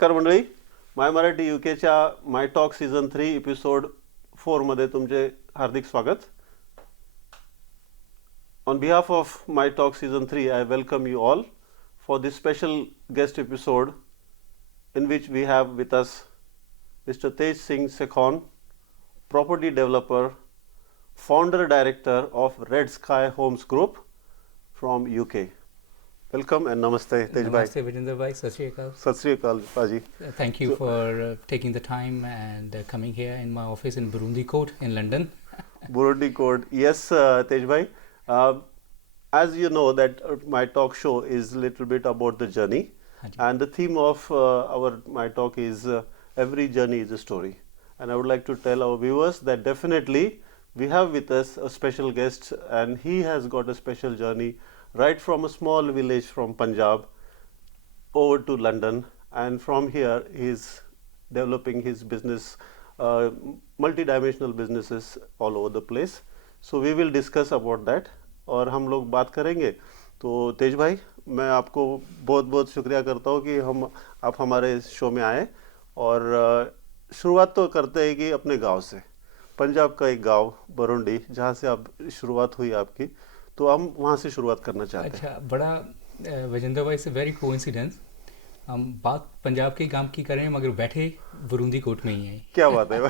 नमस्कार मंडळी, माय मराठी यूकेच्या माय टॉक सीझन 3 एपिसोड 4 मध्ये तुमचे हार्दिक स्वागत. On behalf of My Talk Season 3, I welcome you all for this special guest episode in which we have with us Mr. Tejinder Sekhon, property developer, founder director of Red Sky Homes Group from UK. Welcome and namaste, Tej bhai. Namaste, Vijendra bhai. Sat Shri Akal. Sat Shri Akal, Paji. Thank you for taking the time and coming here in my office in Burundi Court in London. Burundi Court. Yes, Tej bhai. As you know that my talk show is a little bit about the journey, and the theme of our my talk is every journey is a story. And I would like to tell our viewers that definitely we have with us a special guest, and he has got a special journey right from a small village from Punjab over to London, and from here he is developing his business, multi-dimensional businesses all over the place. So we will discuss about that. और हम लोग बात करेंगे. तो तेज भाई, मैं आपको बहुत बहुत शुक्रिया करता हूँ कि आप हमारे शो में आए. और शुरुआत तो करते हैं कि अपने गांव से, पंजाब का एक गांव बरुंडी, जहाँ से आप शुरुआत हुई आपकी, तो हम वहाँ से शुरुआत करना चाहते हैं. अच्छा, बड़ा विजेंद्र भाई से वेरी कोइंसिडेंस, हम बात पंजाब के गांव की करें मगर बैठे बुरुंदी कोर्ट में ही हैं. क्या बात है.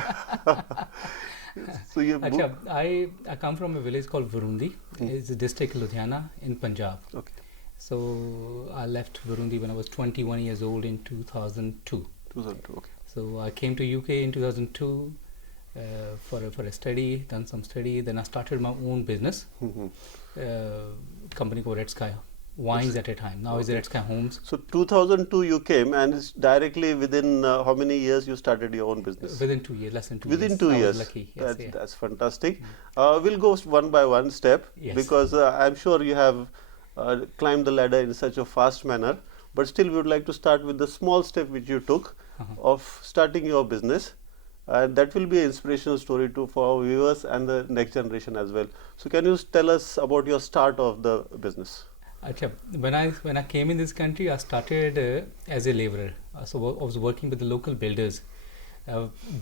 So अच्छा, I come from a village called Burundi. It's a district Ludhiana in Punjab. Okay. So I left Burundi when I was 21 years old in 2002. 2002. Okay. So I came to UK in 2002 for a study, done some study. Then I started my own business, company called Red Sky Wines at a time. Now it's Red Sky Homes. So 2002 you came, and it's directly within how many years you started your own business? Within 2 years, less than 2 Within years. 2 I years. was lucky. Yes, That's fantastic. We'll go one by one step, Yes. because I'm sure you have climbed the ladder in such a fast manner. But still, we would like to start with the small step which you took of starting your business. And that will be an inspirational story too for our viewers and the next generation as well. So can you tell us about your start of the business? Achha, when I came in this country, I started as a laborer. So I was working with the local builders,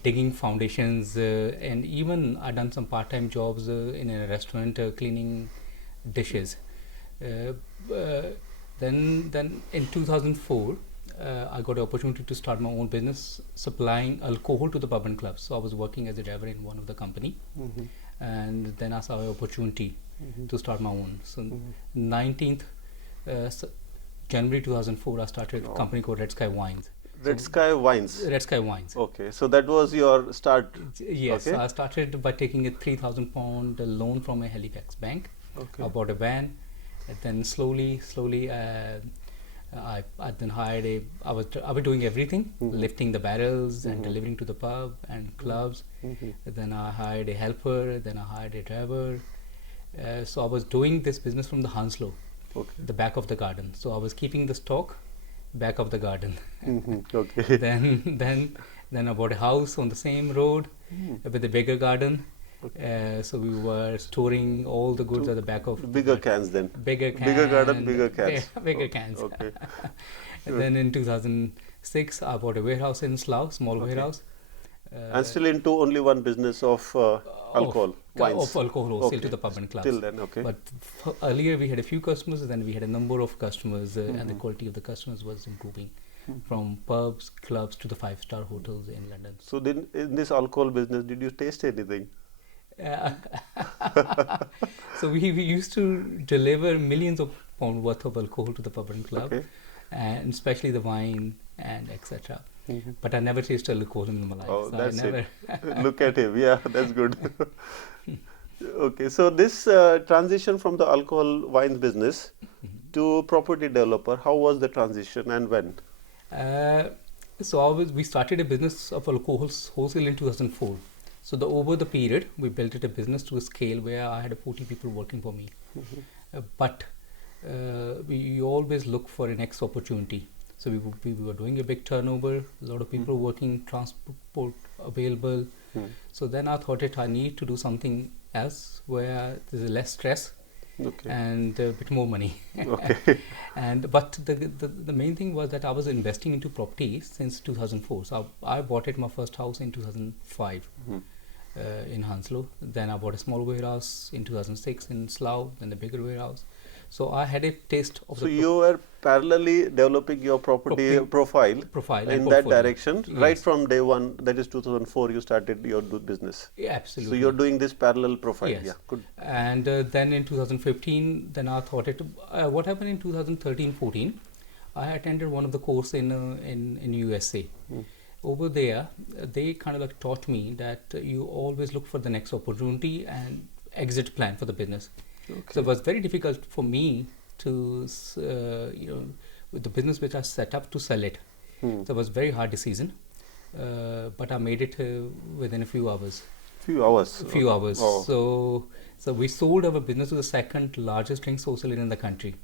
digging foundations, and even I done some part-time jobs in a restaurant, cleaning dishes. Then in 2004, I got an opportunity to start my own business, supplying alcohol to the pub and clubs. So I was working as a driver in one of the company, and then I saw an opportunity to start my own. So 19th January 2004, I started a company called Red Sky Wines. Red Sky Wines. Red Sky Wines. Okay, so that was your start. Yes, Okay. I started by taking a £3,000 loan from a Halifax bank. Okay. I bought a van, and then slowly, I then hired I was doing everything, lifting the barrels and delivering to the pub and clubs. Then I hired a helper, then I hired a driver. So I was doing this business from the Hanslow, Okay. the back of the garden. So I was keeping the stock back of the garden. Okay. Then I bought a house on the same road with a bigger garden. So we were storing all the goods at the back of Bigger cans then. bigger garden, bigger cans. bigger cans. Okay. And then in 2006, I bought a warehouse in Slough, small warehouse. And still into only one business of alcohol, wines. Of alcohol wholesale Okay. to the pub and clubs. Till then, okay. But earlier we had a few customers, then we had a number of customers, and the quality of the customers was improving from pubs, clubs to the 5-star hotels in London. So then in this alcohol business, did you taste anything? So we used to deliver millions of pounds worth of alcohol to the pub and club, Okay. and especially the wine and etc. But I never tasted alcohol in my life. Oh, so that's I never it. Look at him. Yeah, that's good. Okay, so this transition from the alcohol wine business to property developer, how was the transition and when? So we started a business of alcohol wholesale in 2004. So over the period, we built it a business to a scale where I had 40 people working for me. But we always look for a next opportunity. So we were doing a big turnover, a lot of people working, transport available. So then I thought I need to do something else where there's less stress Okay. and a bit more money. Okay. But the main thing was that I was investing into property since 2004. So I bought it my first house in 2005 in Hounslow. Then I bought a small warehouse in 2006 in Slough, then the bigger warehouse. So I had a taste of So you were parallelly developing your property profile and in that portfolio. direction right Yes. from day one. That is 2004. You started your business. Yeah, absolutely. So you're doing this parallel profile. Yes. Yeah, good. And then in 2015, then I thought what happened in 2013-14, I attended one of the course in USA. Over there, they kind of like taught me that you always look for the next opportunity and exit plan for the business. Okay. So it was very difficult for me to, with the business which I set up, to sell it. So it was a very hard decision, but I made it within a few hours. Few hours. Few hours. Oh. So we sold our business to the second largest drinks wholesaler in the country,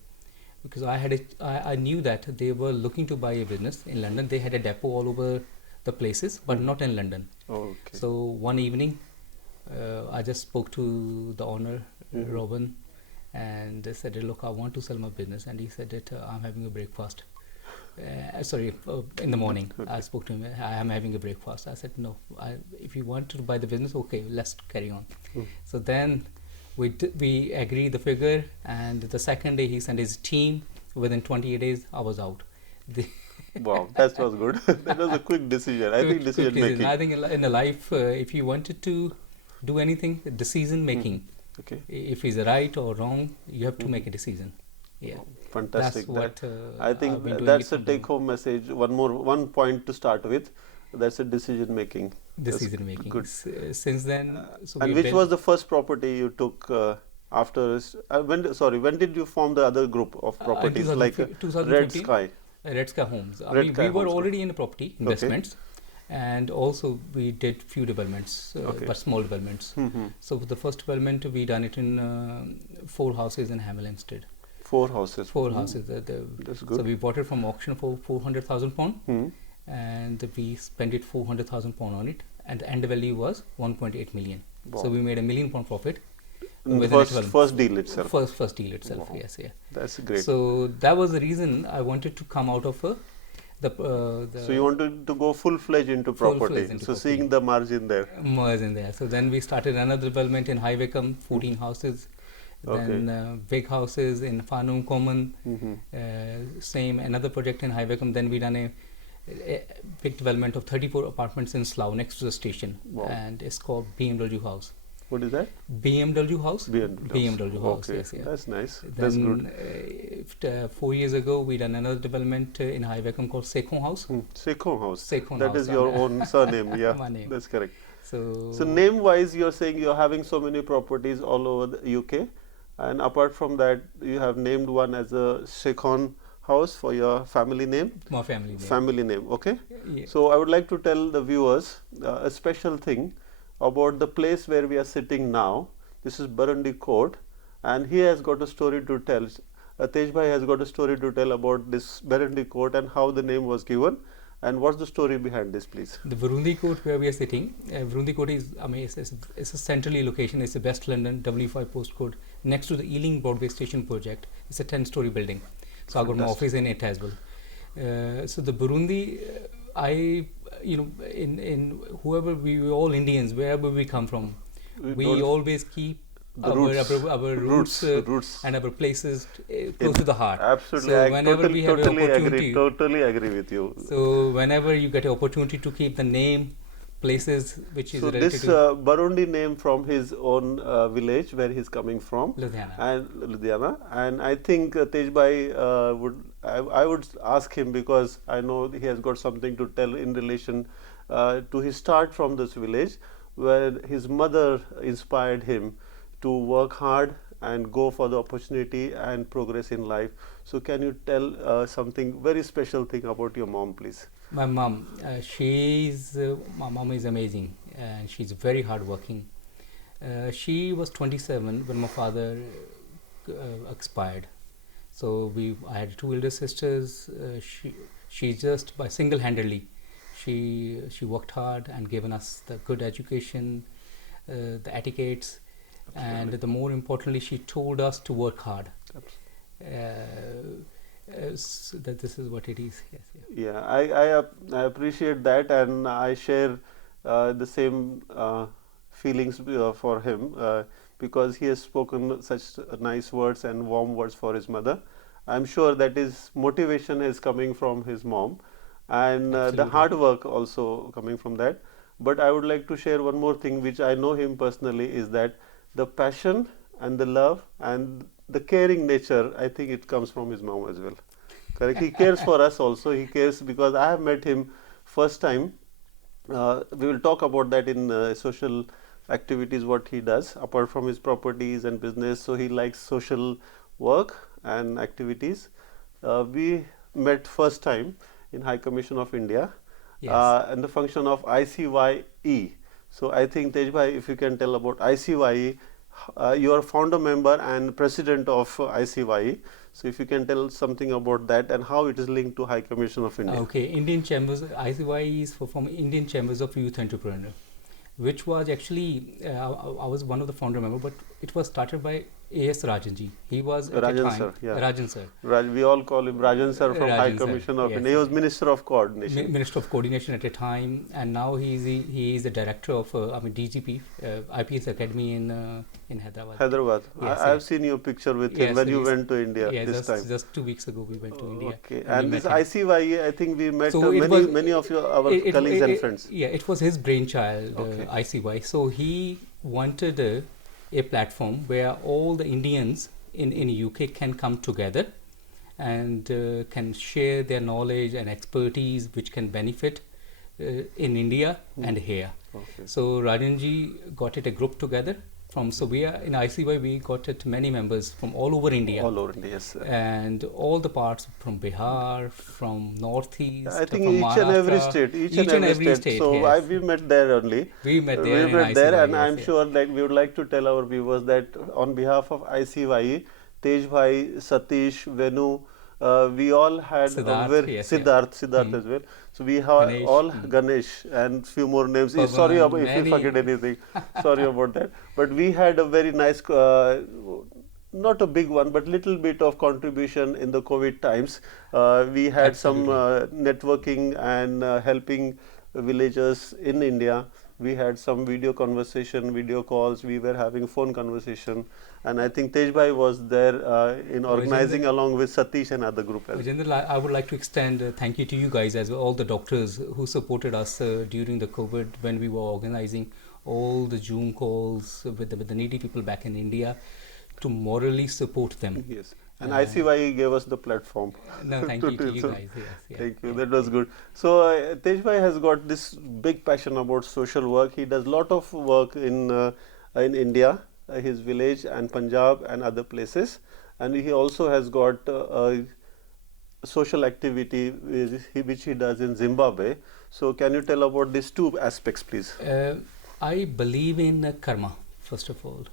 because I knew that they were looking to buy a business in London. They had a depot all over the places, but not in London. Okay. So one evening, I just spoke to the owner, Robin, and they said, look, I want to sell my business. And he said that I'm having a breakfast. In the morning. Okay. I spoke to him, I am having a breakfast. I said, no, if you want to buy the business, okay, let's carry on. So then we agreed the figure, and the second day he sent his team. Within 28 days, I was out. Wow, that was good. That was a quick decision. I think decision making. I think in the life, if you wanted to do anything, decision making. Okay. If it's right or wrong, you have to make a decision. Yeah. Fantastic. That's what I think that's a take-home message. One point to start with. That's a decision making. Decision making. Good. Since then. And which was the first property you took after? When did you form the other group of properties like Red Sky? Red Sky Homes. We were already in the property investments, and also we did few developments, but small developments. So the first development we done it in 4 houses in Hamelhempstead. 4 houses. 4 houses. That's good. So we bought it from auction for £400,000, and we spent it £400,000 on it, and the end value was 1.8 million. Wow. So we made £1 million profit. First deal itself. First deal itself. Wow. Yes, yeah. That's great. So that was the reason I wanted to come out of So you wanted to go full-fledged into property. Seeing the margin there. So then we started another development in High Wycombe, 14 houses. Then big houses in Farnham Common. Same, another project in High Wycombe. Then we done a big development of 34 apartments in Slough next to the station. Wow. And it's called BMW House. What is that? BMW House. BMW House. Okay. Yes, yeah. That's nice. Then, that's good. 4 years ago, we done another development in High Wycombe called Sekhon House. Sekhon House. Sekhon that House. Is your own surname. Yeah, my name. That's correct. So name-wise, you're saying you're having so many properties all over the UK, and apart from that, you have named one as a Sekhon House for your family name. My family name. Family name. Okay. Yeah. So I would like to tell the viewers a special thing about the place where we are sitting now. This is Burundi Court, and he has got a story to tell. Tej bhai has got a story to tell about this Burundi Court and how the name was given, and what's the story behind this, please? The Burundi Court where we are sitting, Burundi Court is, it's a centrally location. It's a West London W5 postcode next to the Ealing Broadway Station project. It's a 10-story building. So I got my office in it as well. So the Burundi, in whoever we all Indians, wherever we come from, we always keep our roots and our places close to the heart. Absolutely. So whenever we have an opportunity, totally agree with you. So whenever you get an opportunity to keep the name, places which is related this to Burundi name from his own village where he's coming from, Ludhiana, and I think Tej bhai I would ask him, because I know he has got something to tell in relation to his start from this village, where his mother inspired him to work hard and go for the opportunity and progress in life. So can you tell something very special thing about your mom, please? My mom, my mom is amazing, and she's very hardworking. She was 27 when my father expired. So I had 2 elder sisters. She just by single-handedly, she worked hard and given us the good education, the etiquettes. And the more importantly, she told us to work hard. So that this is what it is. Yes, yeah. Yeah, I appreciate that, and I share the same feelings for him because he has spoken such nice words and warm words for his mother. I'm sure that his motivation is coming from his mom, and the Absolutely. hard work also coming from that. But I would like to share one more thing which I know him personally, is that the passion and the love and the caring nature, I think it comes from his mom as well. Correct. He cares for us also. He cares because I have met him first time. We will talk about that in social activities, what he does apart from his properties and business. So he likes social work and activities. We met first time in High Commission of India and the function of ICYE. So I think Tejbhai, if you can tell about ICYE, you are founder member and president of ICYE. So if you can tell something about that and how it is linked to High Commission of India. Okay, Indian Chambers, ICYE is from Indian Chambers of Youth Entrepreneur, which was actually, I was one of the founder member, but it was started by A.S. Rajanji. He was at Rajan the time, sir, yeah. Rajan sir. We all call him Rajan sir from Rajan High sir, Commission of yes. India. He was Minister of Coordination. Minister of Coordination at a time, and now he is the director of DGP, IPS Academy in Hyderabad. Hyderabad. Yes, I have yes. seen your picture with him when you went to India this time. Just 2 weeks ago we went to India. Okay, and this ICYE, I think we met So many of our colleagues and friends. Yeah, it was his brainchild, Okay. ICYE. So he wanted a platform where all the Indians in UK can come together and can share their knowledge and expertise which can benefit in India and here. Okay. So Rajanji got it a group together from, so we are in ICY, we got it many members from all over India. All over India, yes. And all the parts from Bihar, from Northeast, I think from each and every Maharashtra, state, each and every state. So yes. we met there only. We met there. We met there, ICY, and yes, I'm yes. sure that we would like to tell our viewers that on behalf of ICYE, Tejbhai, Satish, Venu, we all had Siddharth, a very yes, Siddharth as well. So we have Ganesh, all Ganesh and few more names. Pavan, Sorry if you many. forget anything. Sorry about that. But we had a very nice, not a big one, but little bit of contribution in the COVID times. We had some networking and helping villagers in India. We had some video conversation, video calls. We were having phone conversation, and I think Tejbhai was there in organizing Vijendra, along with Satish and other group. Vijendra, I would like to extend thank you to you guys as well, all the doctors who supported us during the COVID when we were organizing all the Zoom calls with the needy people back in India to morally support them. Yes. And ICYE gave us the platform. No, thank you to you guys. Yes, yeah, thank you. Yeah. That was good. So Tejbhai has got this big passion about social work. He does lot of work in India, his village and Punjab and other places. And he also has got a social activity which he does in Zimbabwe. So can you tell about these two aspects, please? I believe in karma, first of all.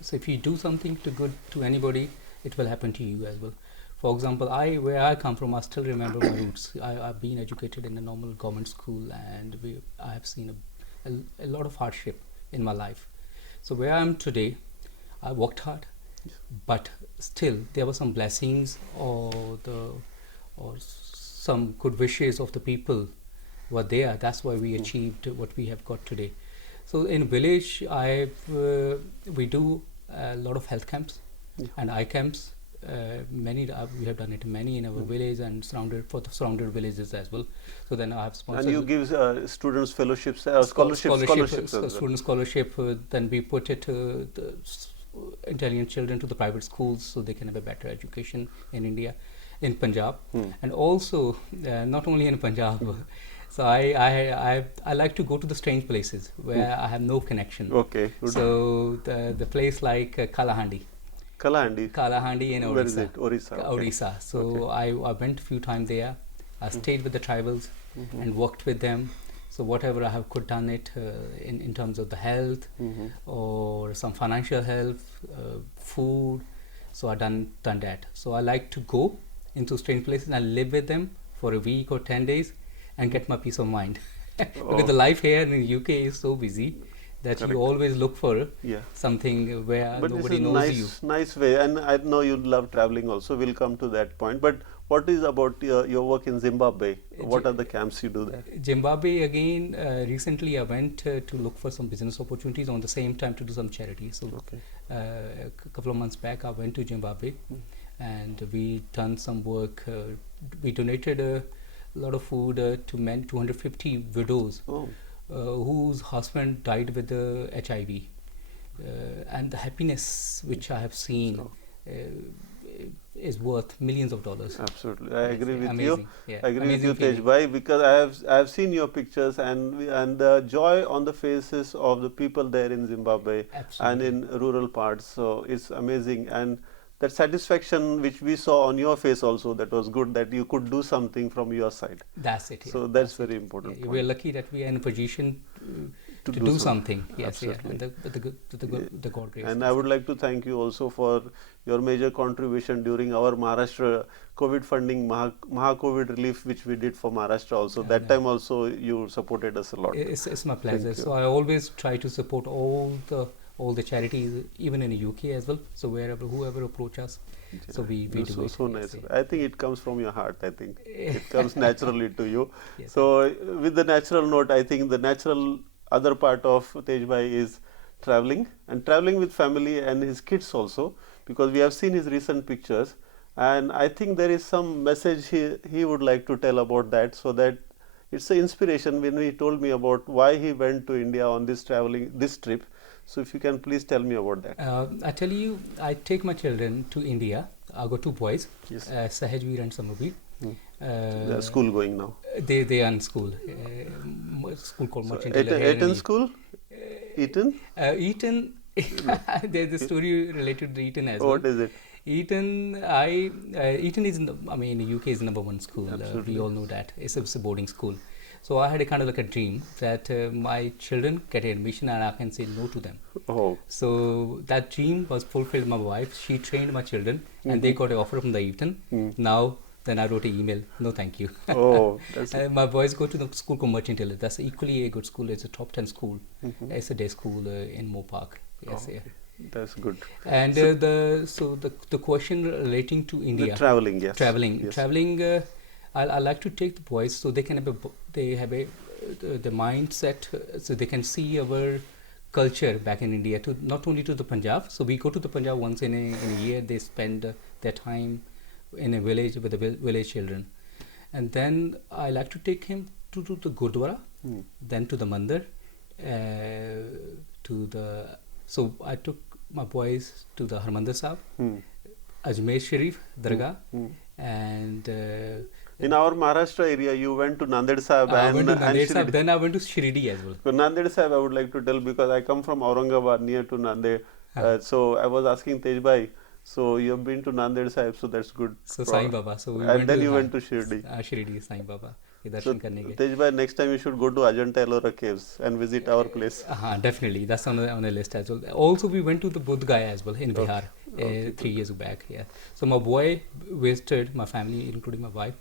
So if you do something good to anybody, it will happen to you as well. For example, where I come from, I still remember my roots. I've been educated in a normal government school, and I have seen a lot of hardship in my life. So where I am today, I worked hard, but still there were some blessings or some good wishes of the people were there. That's why we achieved what we have got today. So in village, we do a lot of health camps and eye camps. Many we have done it many in our village and surrounded villages as well. So then I have sponsored. And you give students fellowships, scholarships. Student scholarship. Then we put it the intelligent children to the private schools so they can have a better education in India, in Punjab, and also not only in Punjab. So I like to go to the strange places where I have no connection. Okay. Good. So the place like Kalahandi. Kalahandi in Odisha. Where is it? Orissa. Okay. Odisha. So I went a few times there. I stayed with the tribals and worked with them. So whatever I have could done it in terms of the health or some financial help, food. So I done that. So I like to go into strange places and live with them for a week or 10 days and get my peace of mind. Because the life here in the UK is so busy that Correct. you always look for Yeah. something where But nobody this is knows you. nice way, and I know you love traveling also. We'll come to that point. But what is about your work in Zimbabwe? What are the camps you do there? Zimbabwe again. Recently, I went to look for some business opportunities on the same time to do some charity. So, Okay. a couple of months back, I went to Zimbabwe, and we done some work. We donated a lot of food to 250 widows Oh, whose husband died with the HIV, and the happiness which I have seen is worth millions of dollars. absolutely. I Yes, agree with amazing. you. Yeah, I agree with amazing you, feeling. Tejbhai, because I have seen your pictures and the joy on the faces of the people there in Zimbabwe and Absolutely. in rural parts. So it's amazing, and that satisfaction which we saw on your face also, that was good that you could do something from your side. That's it. Yeah. So that's very important. Yeah, we point. are lucky that we are in a position to do do some- something. Yes, Absolutely. yeah. And the God grace. And I would like to thank you also for your major contribution during our Maharashtra COVID funding, Maha-COVID relief, which we did for Maharashtra also. Yeah, That yeah. time also you supported us a lot. It's my pleasure. you. So I always try to support all the charities, even in the UK as well. So whoever approach us, so we do so, it. so Yes, nice. yeah. I think it comes from your heart. I think it comes naturally to you. Yes, So with the natural note, I think the natural other part of Tejbhai is traveling, and traveling with family and his kids also, because we have seen his recent pictures, and I think there is some message he would like to tell about that, so that it's an inspiration when he told me about why he went to India on this trip. So if you can please tell me about that. I tell you, I take my children to India. I got two boys, Yes. Sahajveer and Samabir. They are school going now. They are in school. School called So Merchant Taylor here in Eton Eton. school? Eton? Eton. There's a story related to Eton as well. What is it? Eton, Eton is, in the UK is number one school. We all know that. It's a boarding school. So I had a kind of like a dream that my children get admission and I can say no to them. Oh, So that dream was fulfilled. My wife, she trained my children and they got an offer from the Eton. Now, then I wrote an email, no thank you. oh, that's My boys go to the school called Merchant Taylor. That's equally a good school. It's a top 10 school. It's a day school in Moore Park. Yes, yeah. that's good. And the question relating to India, The traveling, yes. traveling, Yes. I like to take the boys so they can have the mindset, so they can see our culture back in India, to not only to the Punjab. So we go to the Punjab once in a year. They spend their time in a village with the village children, and then I like to take him to the Gurdwara, then to the Mandir, so I took my boys to the Harmandir Sahib, Ajmer Sharif Dargah, and In our Maharashtra area, you went to Nanded Sahib I and, went to and Nanded Sahib, Shirdi. then I went to Shirdi as well. So Nanded Sahib, I would like to tell, because I come from Aurangabad near to Nanded. So I was asking Tejbhai, so you have been to Nanded Sahib, so that's good. So Sai Baba. So we And went then to you went to Shirdi. Shirdi, Sai Baba के So दर्शन करने के. Tejbhai, next time you should go to Ajanta Ellora caves and visit our place. Definitely, that's on the list as well. Also, we went to the Bodh Gaya as well in Bihar 3 years back. Yeah. So my boy visited, my family, including my wife,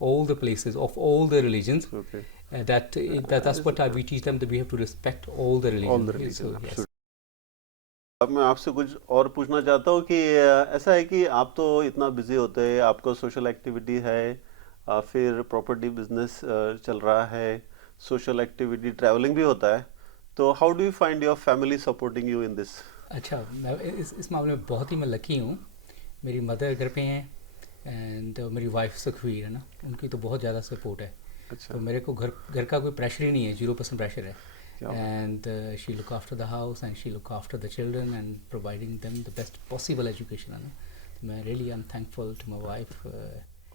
all the places of all the religions. Okay. That's what we teach them, that we have to respect all the religions. All the religions, So, yes. absolutely. अब मैं आपसे कुछ और पूछना चाहता हूँ कि ऐसा है कि आप तो इतना बिजी होते हैं, आपको सोशल एक्टिविटी है, फिर प्रॉपर्टी बिजनेस चल रहा है, सोशल एक्टिविटी ट्रैवलिंग भी होता है, तो how do you find your family supporting you in this? अच्छा, मैं इस मामले में बहुत ही मैं लकी हूँ. मेरी मदर घर पे हैं एंड मेरी वाइफ सुखवीर है ना, उनकी तो बहुत ज़्यादा सपोर्ट है. अच्छा. तो मेरे को घर का कोई प्रेशर ही नहीं है, 0% प्रेशर है. And she look after the house and she look after the children and providing them the best possible education. मैं really am thankful to my wife.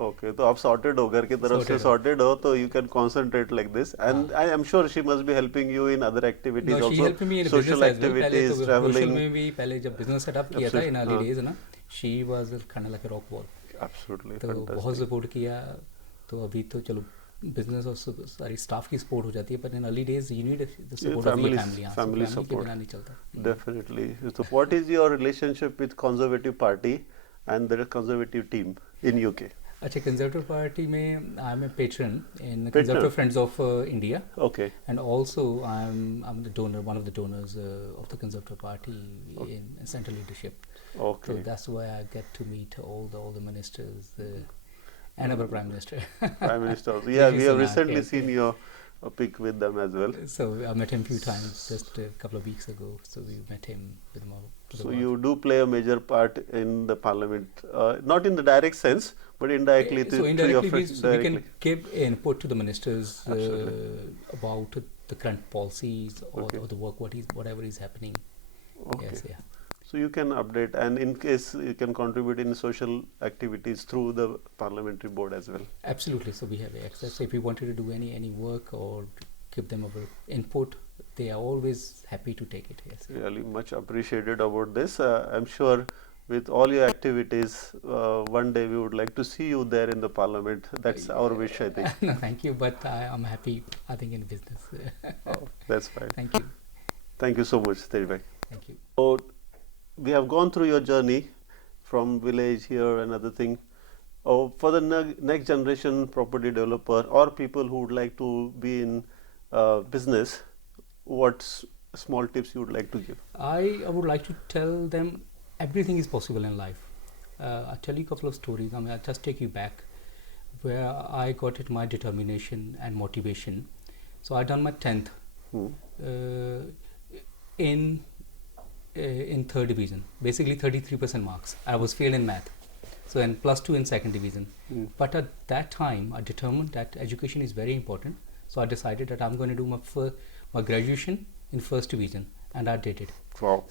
Okay, तो आप sorted हो, घर की तरफ से sorted हो, तो you can concentrate like this, and I am sure she must be helping you in other activities also. No, she helped me in social business as well. activities, पहले तो traveling. में भी पहले जब business setup किया था in early days ना, she was kind of like a rock wall. Absolutely, तो fantastic. बहुत support किया. तो अभी तो चलो बिजनेस और सारी स्टाफ की सपोर्ट हो जाती है, पर in early days you need the support of your family. Family support के बिना नहीं चलता. Definitely. So what is your relationship with conservative party and the conservative team in UK? अच्छा, Conservative Party में I'm a patron in Patron. Conservative Friends of India, Okay. and also I'm the donor, one of the donors of the Conservative Party in central leadership. Okay. So that's why I get to meet all the ministers and our Prime Minister. Prime Minister. Yeah, we have Sunak, recently yes, seen your pic with them as well. So I met him a few times just a couple of weeks ago. So we met him with him all. So you do play a major part in the parliament, not in the direct sense, but indirectly So through your indirectly friends. we can give input to the ministers Absolutely. about the current policies or, Okay. or the work, whatever is happening. Okay. Yes, yeah. So you can update, and in case you can contribute in social activities through the parliamentary board as well. Absolutely. So we have access. So if we wanted to do any work or give them our input, they are always happy to take it. Yes. Really much appreciated about this. I'm sure with all your activities, one day we would like to see you there in the parliament. That's our wish, I think. No, thank you. But I'm happy, I think, in business. Oh, that's fine. Thank you. Thank you so much, Tejbhai. Thank you. So we have gone through your journey from village here and other thing. Oh, for the next generation property developer or people who would like to be in business, what small tips you would like to give? I would like to tell them everything is possible in life. I'll tell you a couple of stories. I mean, I'll just take you back where I got it, my determination and motivation. So I done my 10th in third division, basically 33% marks. I was failed in math. So and +2 in second division. But at that time, I determined that education is very important. So I decided that I'm going to do my graduation in first division, and I did it. Wow,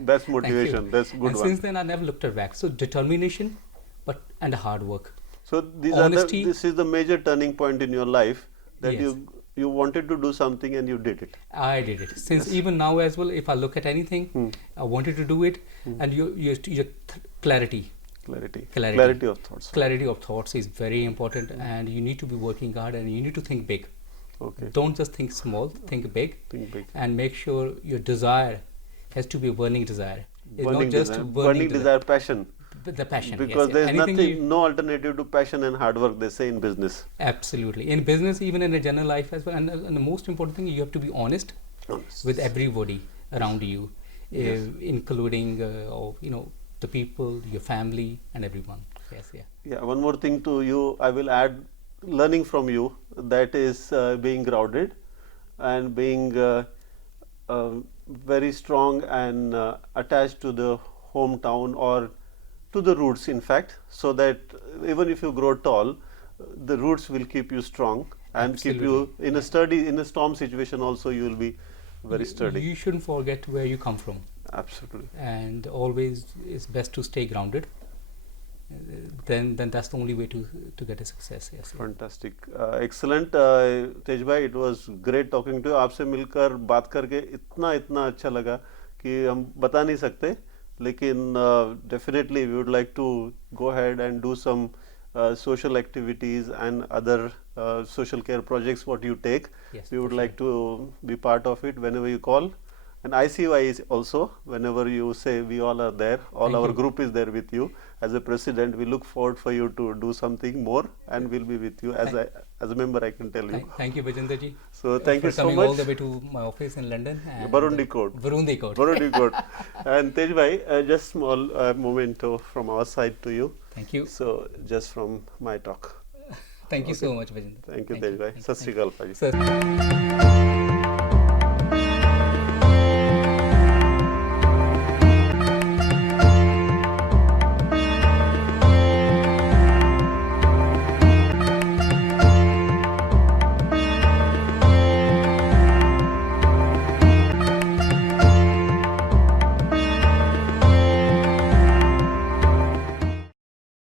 that's motivation. That's good and one. Since then, I never looked back. So determination, and hard work. So these Honesty. This is the major turning point in your life that Yes. you wanted to do something and you did it. I did it. Since even now as well, if I look at anything, I wanted to do it, and your clarity. Clarity of thoughts. Clarity of thoughts is very important, and you need to be working hard, and you need to think big. Okay. Don't just think small, think big. Think big. And make sure your desire has to be a burning desire. It's Burning not just desire. a burning desire, passion. The passion. Because yes, there's anything no alternative to passion and hard work, they say in business. Absolutely. In business, even in a general life as well. And the most important thing, you have to be honest with everybody around you, including the people, your family, and everyone. Yes, yeah. Yeah. One more thing to you, I will add, learning from you, that is being grounded and being very strong and attached to the hometown or to the roots, in fact, so that even if you grow tall, the roots will keep you strong and keep you in a storm situation also, you will be very sturdy. You shouldn't forget where you come from. Absolutely. And always it's best to stay grounded. Then that's the only way to get a success. Yes. Fantastic. Excellent. Tejbhai, it was great talking to you. आपसे मिलकर बात करके इतना अच्छा लगा कि हम बता नहीं सकते, लेकिन definitely we would like to go ahead and do some social activities and other social care projects what you take. Yes, we would for like to be part of it whenever you call. And ICY is also, whenever you say, we all are there, all our group is there with you. As a president, we look forward for you to do something more, and we'll be with you. As a member, I can tell you. Thank you, Vijendra ji. So thank you so coming much. all the way to my office in London. And Burundi Court. Burundi Court. Burundi Court. And Tejbhai, just small memento from our side to you. Thank you. So just from my talk. Thank you so much, Vijendra. Thank you, Tejbhai. Sat Sri Akal, Paji. Sir.